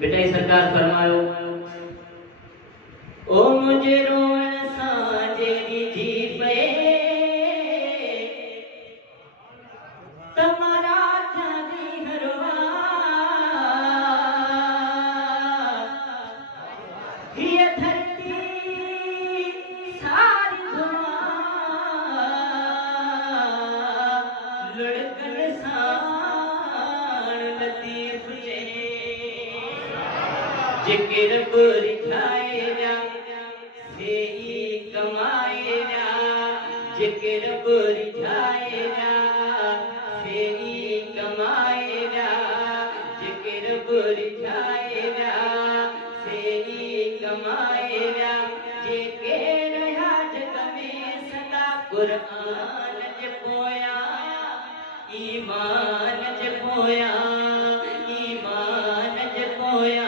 बेटा ही सरकार फरमायो ओ मुझे रोण साजे जी पे तमारा जादी हरवा ये धरती सारी लड़कन साण लतीफ जे जिक्र बुरिठाएगा से ही कमाएगा जिक्र बुरिठाएगा से ही कमाएगा जिक्र बुरिठाएगा से ही कमाएगा जिक्र रहा जग में सदा कुरान जे पोया ईमान जे पोया ईमान जे पोया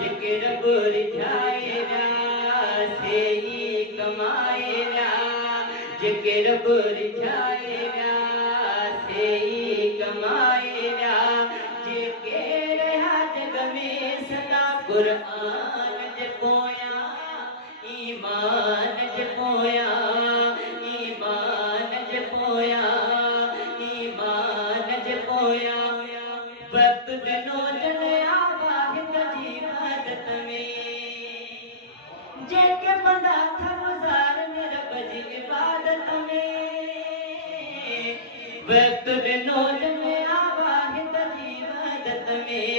जिक्र बुरिठाएगा से ही कमाएगा जिक्र बुरिठाएगा से ही कमाएगा जिक्र रहा जग में सदा कुरान जे पोया ईमान जे पोया ईमान जे पोया ईमान जे पोया वक्त दिनो जलिया वाहिद जी इबादत में जेके बंदा था गुजार रब जी इबादत में वक्त दिनो जलिया वाहिद जी इबादत में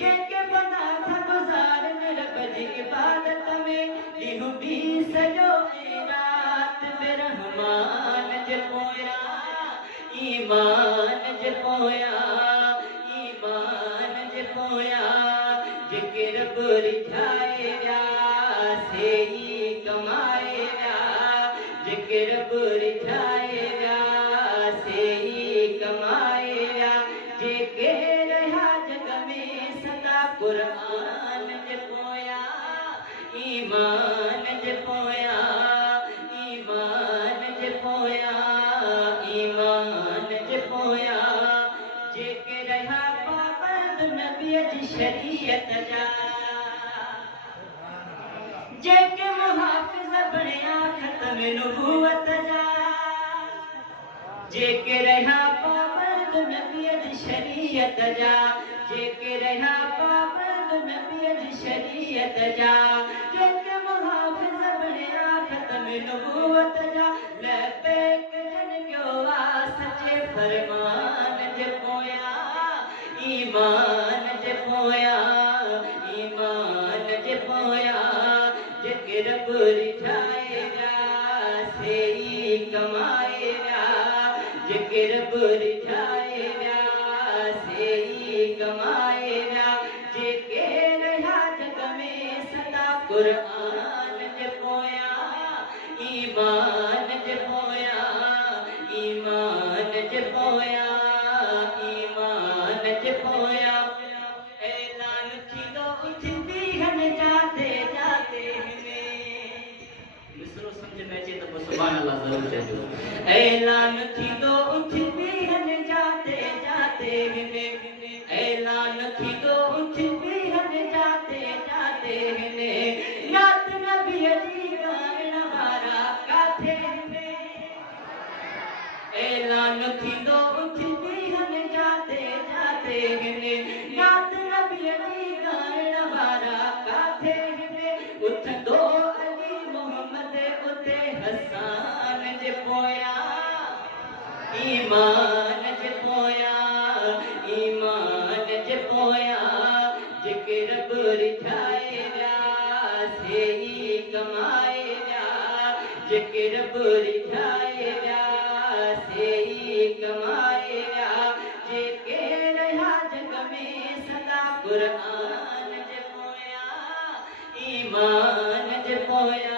जेके बंदा था गुजार रब जी इबादत में दिहु भी सजो रात बेरहमान जे पोया ईमान जे पोया ईमान जे पोया जिक्र बुरिठाएगा से ही कमाएगा जिक्र बुरिठाएगा से ही कमाएगा जिक्र रहा जग में सदा कुरान जे पोया ईमान जे पोया ईमान जे पोया ईमान जे पोया जेके रहा पाबंद नबी जी शरीयत जा जेके मुहाफिज बणिया खत्म नबूवत जा जेके रहा पाबंद नबी जी शरीयत जा जेके रहा पाबंद नबी जी शरीयत जा जेके मुहाफिज बणिया खत्म नबूवत जा लबैक जन क्यों आ सच्चे फरमान जे पोया ईमान जे पोया ईमान जे पोया जिक्र बुरिठाएगा से ही कमाएगा जिक्र बुरिठाएगा से ही कमाएगा जिक्र रहा जग में सदा कुरान जे पोया ईमान जे पोया ईमान जे पोया ईमान जे पोया ऐलान थींदो उथंदी हन जाते जाते मिसरो समझ में अचे तो सुभान अल्लाह ज़रूर चइजो ऐलान थींदो उथंदी हन जाते जाते ऐलान थींदो उथंदी हन जाते जाते नात नबी जी गाइण वारा काथे ऐलान थींदो उथंदी हन जाते जाते नात नबी जी गाइण वारा काथे उथंदो अली मोहम्मद उते हसन जे पोया ईमान जे पोया ईमान जे पोया जिक्र बुरिठाएगा से ही कमाएगा जिक्र बुरिठाएगा से ही कमाएगा जिक्र रहा जग में सदा कुरान जे पोया ईमान जे पोया